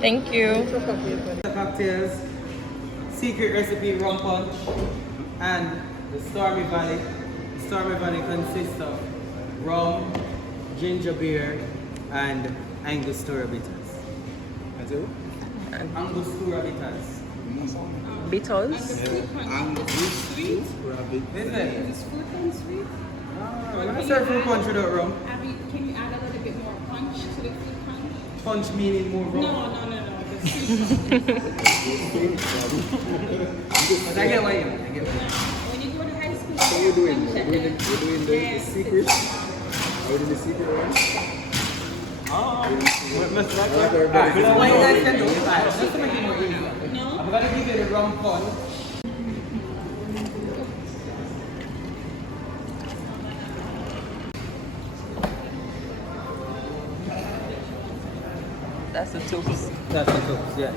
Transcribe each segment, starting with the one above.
Thank you. The cocktails, secret recipe rum punch, and the Stormy Valley. The Stormy Valley consists of rum, ginger beer, and Angostura bitters. Angostura bitters. Bitters. Sweet? Is it? Is fruit punch sweet? When I serve fruit punch without rum, Can you add a little bit more punch to the fruit punch? punch meaning more rum. No. The sweet But I get what you mean. I get what you mean. When you go to high school, So you're doing punch the secret? Are you doing the secret one? Must like Not that. everybody So what you guys can do No. just to make it more easier. No? I'm gonna give you the rum punch. That's the tubes. That's the tools, yes.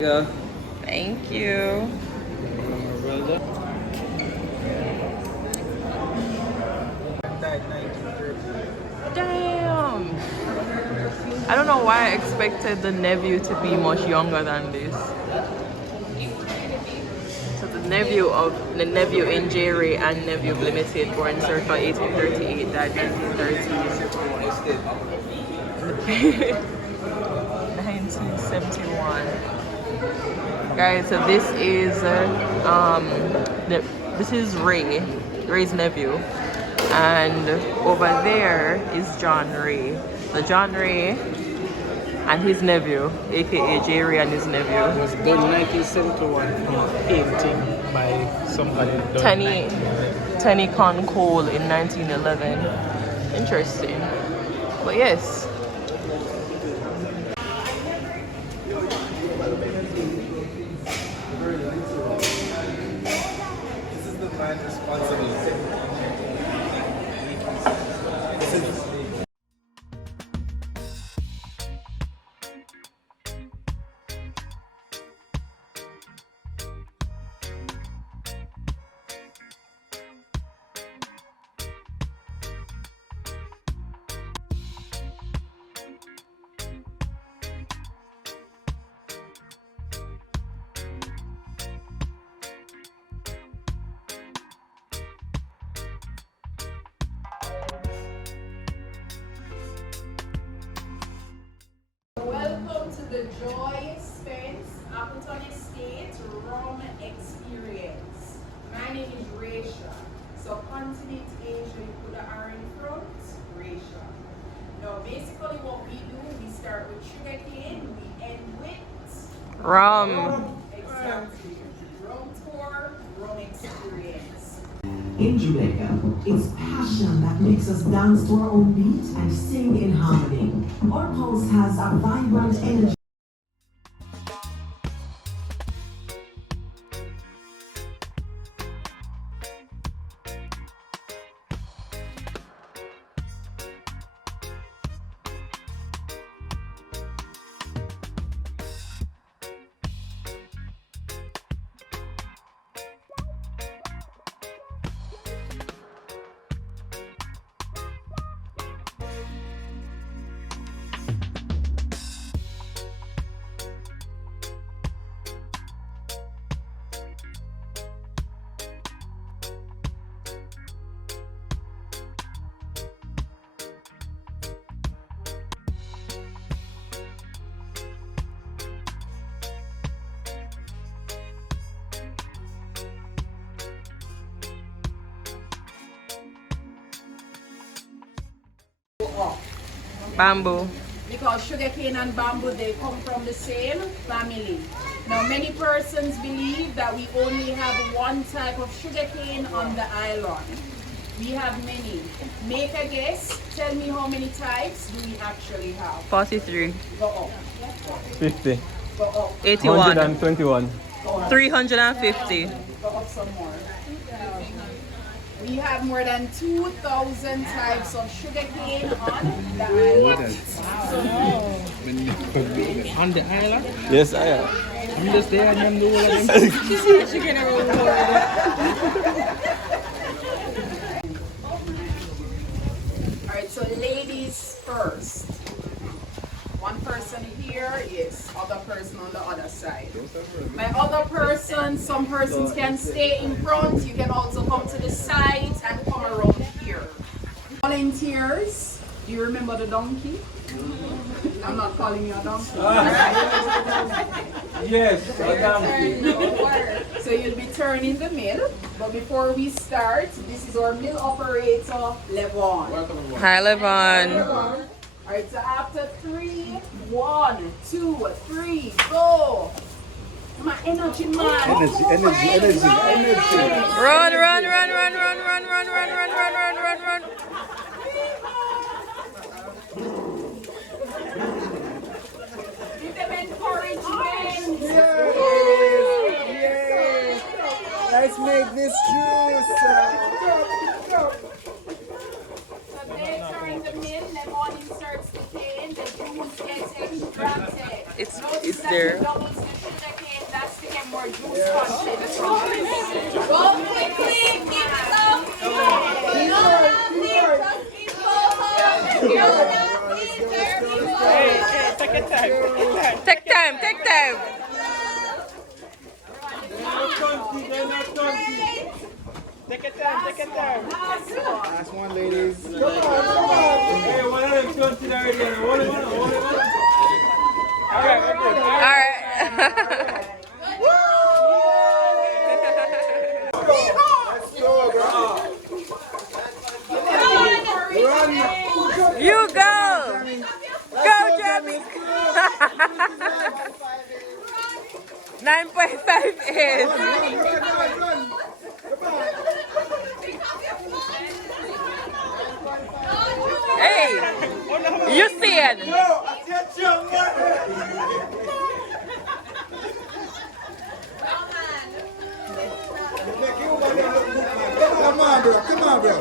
Yeah. Thank you. Well done. Died 1930. Damn. I don't know why I expected the nephew to be much younger than this. So the nephew in Jerry and nephew Limited, born circa 1838, died 1930. 1971. Guys, so this is Ray's nephew, and over there is John Ray. The John Ray and his nephew, aka Jerry and his nephew. It was done 1971 painting by somebody. Tenny Con Cole in 1911. Interesting. But yes. This is the man's responsibility. Welcome to the Joy Spence Appleton Estate Rum Experience. My name is Raisha. So continent Asia, you put the R in front, Raisha. Now basically what we do, we start with sugarcane, we end with Rum. exactly. Rum tour, rum experience. In Jamaica, it's passion that makes us dance to our own beat and sing in harmony. Our pulse has a vibrant energy. Bamboo. Because sugarcane and bamboo, they come from the same family. Now many persons believe that we only have one type of sugarcane on the island. We have many. Make a guess. Tell me how many types do we actually have? 43. Go up. 50. Go up. 81. 121. 350. Go up some more. We have more than 2,000 types of sugarcane on the island. On the island? Yes, I am. I'm just there and them do all of them. Alright, so ladies first. One person can stay in front, you can also come to the side and come around here. Volunteers, do you remember the donkey? I'm not calling you a donkey. Yes, a donkey. So you'll be turning the mill, but before we start, this is our mill operator, Levon. Hi, Levon. Alright, so after 3, 1, 2, 3, go! My energy man! Energy. Run, run, run, run, run, run, run, run, run, run, run, run. Give them encouragement! Let's make this juice. So they turn the mill, Lemon inserts the cane, the juice gets extracted. It's Notice there. that doubles the sugarcane, that's to get more juice content from it. Go quickly, keep it up! Take time, take time. Take your time, take your time. Last one, ladies. Hey, 120 already. All right, we're good. All right. Let's go, bro. You go. Go, Jamie. 9.58. Run. Hey, you see it? Come on, bro.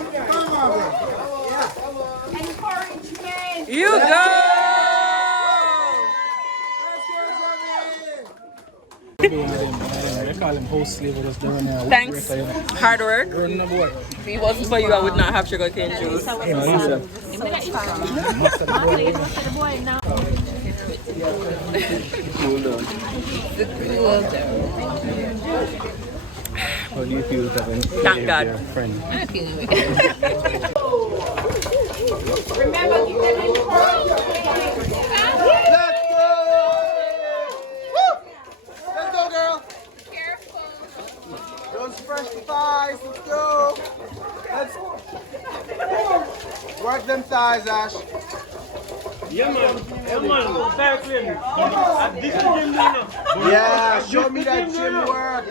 Encouragement! You go. They call him host slaves down there. Thanks. Hard work. Run the boy. If it wasn't for you, I would not have sugarcane juice. How do you feel having Thank God. your friend? Remember, give them encouragement! Let's go, girl. Careful! Don't spread the thighs. Let's go. Let's work them thighs, Ash. Yeah, man. Cycling. At this gym, Yeah, show me that gym work.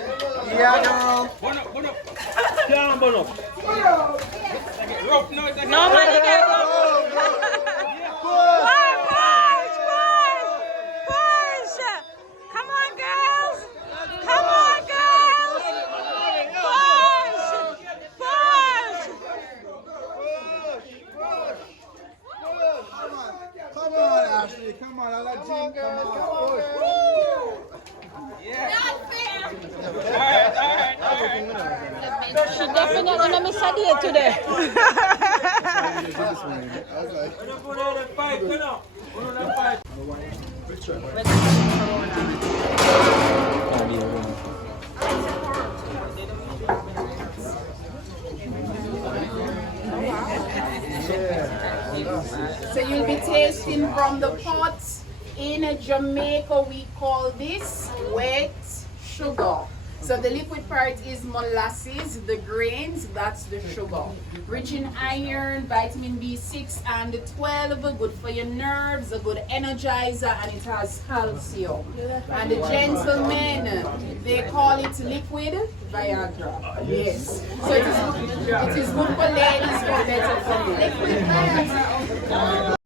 Yeah, girl. Burn up. Down, burn up. Rough now. No money can go. Push. Come on, girls. Come on, girls. Push. Come on, Ashley. Come on, I'll let Jim come on. She definitely not miss a day today. So you'll be tasting from the pot. In Jamaica, we call this wet sugar. So the liquid part is molasses, the grains, that's the sugar. Rich in iron, vitamin B6 and 12, good for your nerves, a good energizer, and it has calcium. And the gentlemen, they call it liquid Viagra. Yes. So it is good for ladies, but better for liquid Viagra.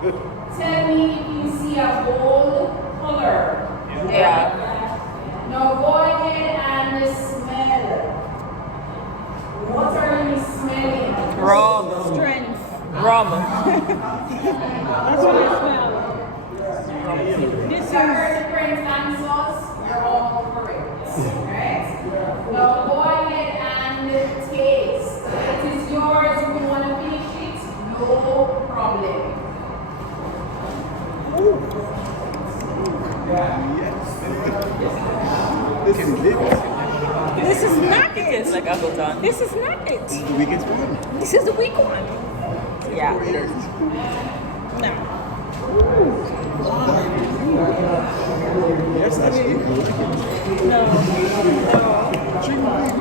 Tell me if you see a bold color. Yeah. Now go ahead and smell. What are you smelling? Rum. Strength. Rum. That's what I smell. This There are is different answers. You're all correct. Right? Now go ahead and taste. It is yours. If you want to finish it, no problem. this is not It it. tastes like Appleton. This is not it. The weakest one. This is the weak one. Yeah. No. Yes, that's good. No.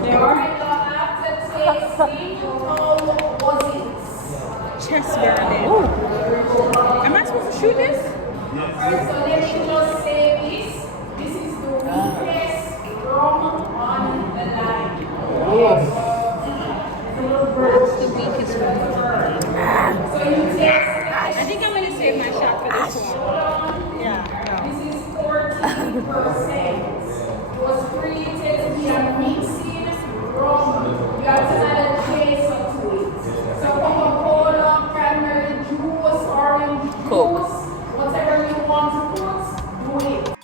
Alright, now after tasting, how was it? Chest burning. Am I supposed to shoot this? Alright, so let me just say this. This is the weakest rum on the line. That's the weakest one. So you taste I think I'm gonna save my shot for this one. Yeah. this is 14%. It was created to be a mixing rum. You have to add a chaser to it. So Coca-Cola, cranberry juice, orange Coke. juice, whatever you want to put, do it.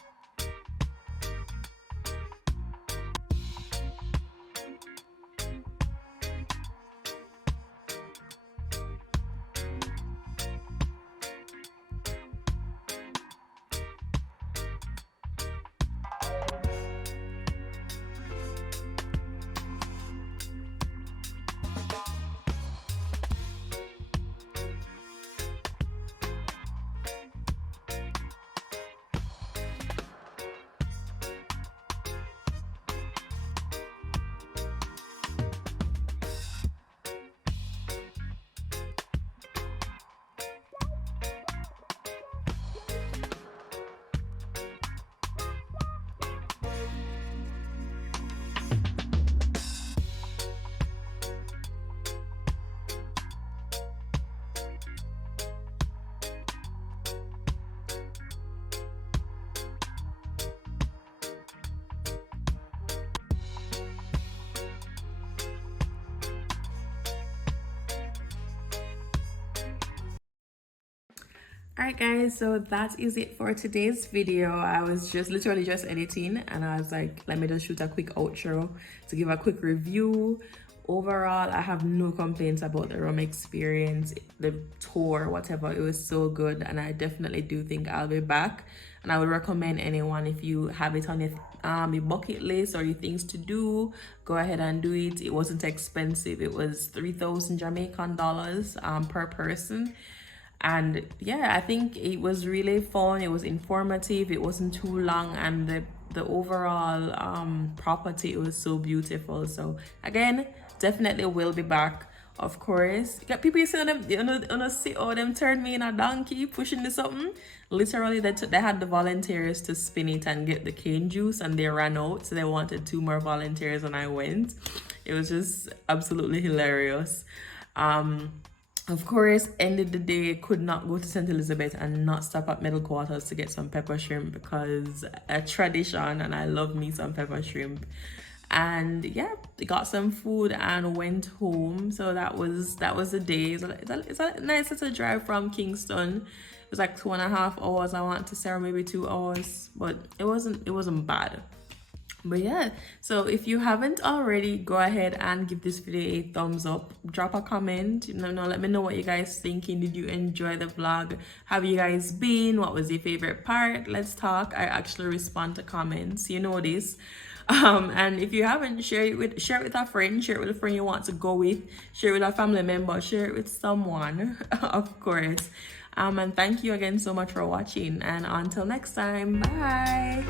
Alright guys, so that is it for today's video. I was just literally just editing and I was like, let me just shoot a quick outro to give a quick review. Overall, I have no complaints about the rum experience, the tour, whatever. It was so good and I definitely do think I'll be back. And I would recommend anyone, if you have it on your bucket list or your things to do, go ahead and do it. It wasn't expensive. It was 3,000 Jamaican dollars per person. And yeah, I think it was really fun. It was informative. It wasn't too long, and the overall property, it was so beautiful. So again, definitely will be back. Of course, you got people you see them, see all them turn me in a donkey pushing this something. Literally, they had the volunteers to spin it and get the cane juice, and they ran out, so they wanted 2 more volunteers, and I went. It was just absolutely hilarious. Of course, end of the day, could not go to St. Elizabeth and not stop at Middle Quarters to get some pepper shrimp, because a tradition, and I love me some pepper shrimp. And yeah, got some food and went home. So that was the day. It's a nice little drive from Kingston. It was like 2.5 hours, I want to say, or maybe 2 hours, but it wasn't bad. But yeah, so if you haven't already, go ahead and give this video a thumbs up, drop a comment, let me know what you guys thinking. Did you enjoy the vlog? Have you guys been? What was your favorite part? Let's talk. I actually respond to comments, you know this. And if you haven't, share it with a friend, share it with a friend you want to go with, share it with a family member, share it with someone, of course. And thank you again so much for watching, and until next time, bye.